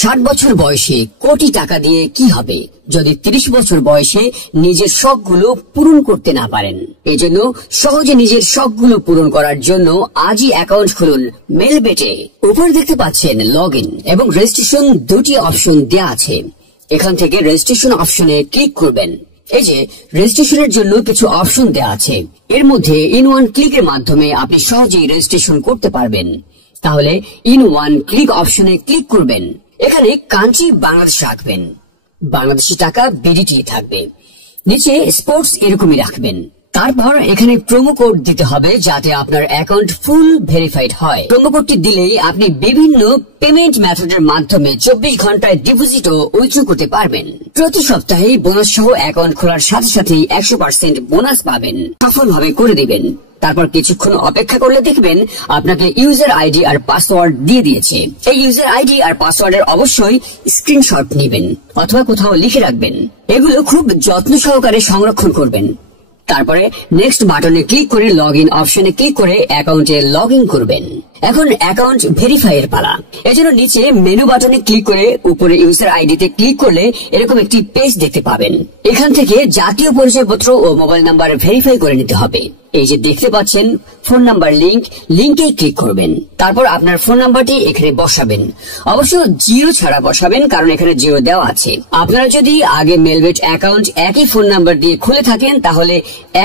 60 বছর বয়সে কোটি টাকা দিয়ে কি হবে যদি 30 বছর বয়সে নিজের শখগুলো পূরণ করতে না পারেন। এজন্য সহজে নিজের শখগুলো পূরণ করার জন্য আজই অ্যাকাউন্ট খুলুন মেলবেটে। উপরে দেখতে পাচ্ছেন লগ ইন এবং রেজিস্ট্রেশন দুটি অপশন দেওয়া আছে। এখান থেকে রেজিস্ট্রেশন অপশনে ক্লিক করবেন। এই যে রেজিস্ট্রেশনের জন্য কিছু অপশন দেওয়া আছে, এর মধ্যে ইন ওয়ান ক্লিকের মাধ্যমে আপনি সহজেই রেজিস্ট্রেশন করতে পারবেন। তাহলে ইন ওয়ান ক্লিক অপশনে ক্লিক করবেন। এখানে কান্ট্রি বাংলাদেশ রাখবেন, বাংলাদেশি টাকা বিডিটি থাকবে। নিচে স্পোর্টস এরকমই রাখবেন। তারপর এখানে প্রোমো কোড দিতে হবে যাতে আপনার অ্যাকাউন্ট ফুল ভেরিফাইড হয়। প্রোমো কোডটি দিলেই আপনি বিভিন্ন পেমেন্ট মেথডের মাধ্যমে 24 ঘন্টায় ডিপোজিট ও উইথড্র করতে পারবেন। প্রতি সপ্তাহে বোনাস সহ অ্যাকাউন্ট খোলার সাথে সাথেই 100% বোনাস পাবেন। সফলভাবে করে দিবেন। তারপর কিছুক্ষণ অপেক্ষা করলে দেখবেন আপনাকে ইউজার আইডি আর পাসওয়ার্ড দিয়ে দিয়েছে। এই ইউজার আইডি আর পাসওয়ার্ডের অবশ্যই স্ক্রিনশট নেবেন অথবা কোথাও লিখে রাখবেন। এগুলো খুব যত্ন সহকারে সংরক্ষণ করবেন। তারপরে নেক্সট বাটনে ক্লিক করে লগ ইন অপশনে ক্লিক করে অ্যাকাউন্টে লগ ইন করবেন। এখন অ্যাকাউন্ট ভেরিফাই এর পালা। এজন্য নিচে মেনু বাটনে ক্লিক করে উপরে ইউজার আইডিতে ক্লিক করলে এরকম একটি পেজ দেখতে পাবেন। এখান থেকে জাতীয় পরিচয়পত্র ও মোবাইল নাম্বার ভেরিফাই করে নিতে হবে। এই যে দেখতে পাচ্ছেন ফোন নাম্বার লিঙ্কে ক্লিক করবেন। তারপর আপনার ফোন নাম্বারটি এখানে বসাবেন। অবশ্য জিরো ছাড়া বসাবেন, কারণ এখানে জিরো দেওয়া আছে। আপনারা যদি আগে মেলবেট অ্যাকাউন্ট একই ফোন নাম্বার দিয়ে খুলে থাকেন তাহলে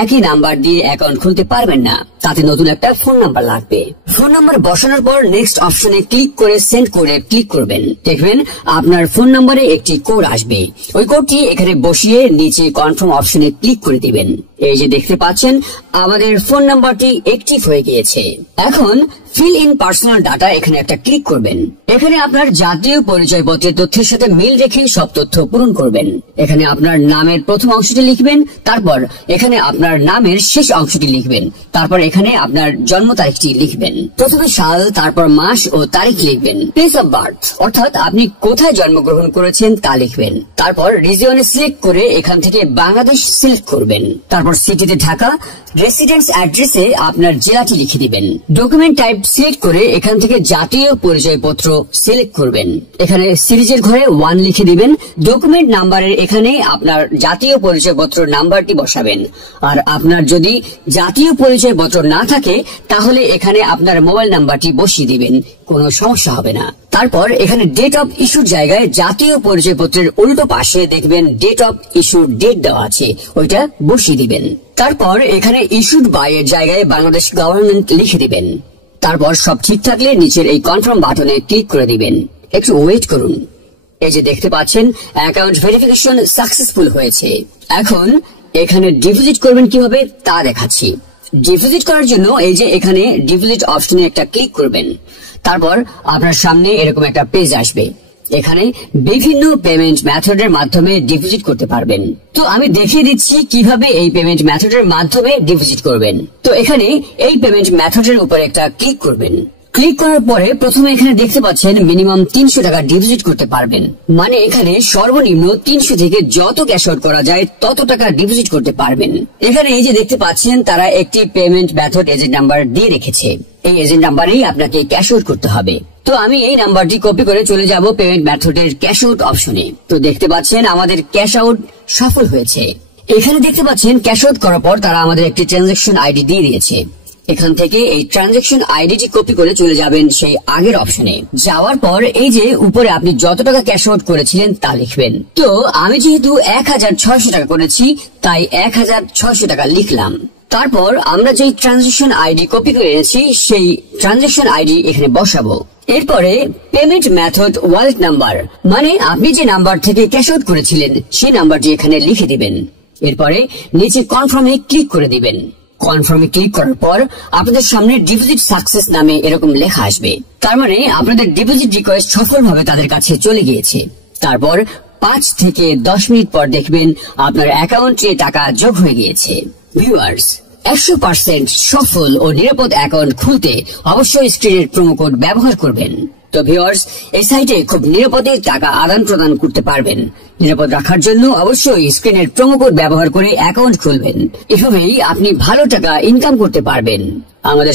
একই নাম্বার দিয়ে অ্যাকাউন্ট খুলতে পারবেন না, তাতে নতুন একটা ফোন নাম্বার লাগবে। ফোন নাম্বার বসানোর পর নেক্সট অপশনে ক্লিক করে সেন্ড কোডে ক্লিক করবেন। দেখবেন আপনার ফোন নাম্বারে একটি কোড আসবে। ওই কোডটি এখানে বসিয়ে নিচে কনফার্ম অপশনে ক্লিক করে দিবেন। এই যে দেখতে পাচ্ছেন আমাদের ফোন নাম্বারটি অ্যাক্টিভ হয়ে গিয়েছে। এখন ফিল ইন পার্সোনাল ডাটা এখানে একটা ক্লিক করবেন। এখানে আপনার জাতীয় পরিচয়পত্রের তথ্যের সাথে মিল রেখে সব তথ্য পূরণ করবেন। এখানে আপনার নামের প্রথম অংশটি লিখবেন, তারপর এখানে আপনার নামের শেষ অংশটি লিখবেন, তারপর এখানে আপনার জন্ম তারিখটি লিখবেন। প্রথমে সাল, তারপর মাস ও তারিখ লিখবেন। প্লেস অফ বার্থ অর্থাৎ আপনি কোথায় জন্মগ্রহণ করেছেন তা লিখবেন। তারপর রিজিয়নে সিলেক্ট করে এখান থেকে বাংলাদেশ সিলেক্ট করবেন। তারপর সিটিতে ঢাকা, রেসিডেন্স অ্যাড্রেসে আপনার জেলাটি লিখে দিবেন। ডকুমেন্ট টাইপ সিলেক্ট করে এখান থেকে জাতীয় পরিচয়পত্র সিলেক্ট করবেন। এখানে সিরিজের ঘরে 1 লিখে দিবেন। ডকুমেন্ট নাম্বারের এখানে আপনার জাতীয় পরিচয়পত্র নাম্বারটি বসাবেন। আর আপনার যদি জাতীয় পরিচয়পত্র না থাকে তাহলে এখানে আপনার মোবাইল নাম্বারটি বসিয়ে দিবেন, কোনো সমস্যা হবে না। তারপর এখানে ডেট অফ ইস্যুর জায়গায় জাতীয় পরিচয়পত্রের উল্টো পাশে দেখবেন ডেট অফ ইস্যুর ডেট দেওয়া আছে, ওইটা বসিয়ে দিবেন। তারপর এখানে ইস্যুড বাই এর জায়গায় বাংলাদেশ গভর্নমেন্ট লিখে দিবেন। তারপর সব ঠিক থাকলে নিচের এই কনফার্ম বাটনে ক্লিক করে দিবেন। একটু ওয়েট করুন। এই যে দেখতে পাচ্ছেন অ্যাকাউন্ট ভেরিফিকেশন সাকসেসফুল হয়েছে। এখন এখানে ডিপোজিট করবেন কিভাবে তা দেখাচ্ছি। ডিপোজিট করার জন্য এই যে এখানে ডিপোজিট অপশনে একটা ক্লিক করবেন। তারপর আপনার সামনে এরকম একটা পেজ আসবে। এখানে বিভিন্ন পেমেন্ট মেথডের মাধ্যমে ডিপোজিট করতে পারবেন। তো আমি দেখিয়ে দিচ্ছি কিভাবে এই পেমেন্ট মেথডের মাধ্যমে ডিপোজিট করবেন। তো এখানে এই পেমেন্ট মেথডের উপর একটা ক্লিক করবেন। ক্লিক করার পরে প্রথমে এখানে দেখতে পাচ্ছেন মিনিমাম 300 টাকা ডিপোজিট করতে পারবেন। মানে এখানে সর্বনিম্ন 300 থেকে যত ক্যাশ আউট করা যায় তত টাকা ডিপোজিট করতে পারবেন। এখানে এই যে দেখতে পাচ্ছেন তারা একটি পেমেন্ট মেথড এজেন্ট নাম্বার দিয়ে রেখেছে। এই এজেন্ট নাম্বারেই আপনাকে ক্যাশ আউট করতে হবে। তো আমি এই নাম্বারটি কপি করে চলে যাব পেমেন্ট মেথডের ক্যাশ আউট অপশনে। তো দেখতে পাচ্ছেন আমাদের ক্যাশ আউট সফল হয়েছে। এখানে দেখতে পাচ্ছেন ক্যাশ আউট করার পর তারা আমাদের একটি ট্রানজাকশন আইডি দিয়ে দিয়েছে। এখান থেকে এই ট্রানজাকশন আইডিটি কপি করে চলে যাবেন সেই আগের অপশনে। যাওয়ার পর এই যে উপরে আপনি যত টাকা ক্যাশ আউট করেছিলেন তা লিখবেন। তো আমি যেহেতু 1600 টাকা করেছি তাই 1600 টাকা লিখলাম। তারপর আমরা যে ট্রানজাকশন আইডি কপি করে এনেছি সেই ট্রানজাকশন আইডি এখানে বসাবো। এরপরে পেমেন্ট মেথড ওয়ালেট নাম্বার, মানে আপনি যে নাম্বার থেকে ক্যাশ আউট করেছিলেন সেই নাম্বারটি এখানে লিখে দিবেন। এরপরে নিচে কনফার্মে ক্লিক করে দিবেন। কনফার্মে ক্লিক করার পর আপনাদের সামনে ডিপোজিট সাকসেস নামে এরকম লেখা আসবে। তার মানে আপনাদের ডিপোজিট রিকোয়েস্ট সফলভাবে তাদের কাছে চলে গিয়েছে। তারপর 5 থেকে 10 মিনিট পর দেখবেন আপনার অ্যাকাউন্টে টাকা যোগ হয়ে গিয়েছে। ভিউয়ার্স, 100% সফল ও নিরাপদ অ্যাকাউন্ট খুলতে অবশ্যই স্ক্রিনের প্রোমো কোড ব্যবহার করবেন। তো ভিউয়ার্স, এই সাইটে খুব নিরাপদে টাকা আদান প্রদান করতে পারবেন। নিরাপদ রাখার জন্য অবশ্যই স্ক্রিনের প্রোমো কোড ব্যবহার করে অ্যাকাউন্ট খুলবেন। এভাবেই আপনি ভালো টাকা ইনকাম করতে পারবেন। আমাদের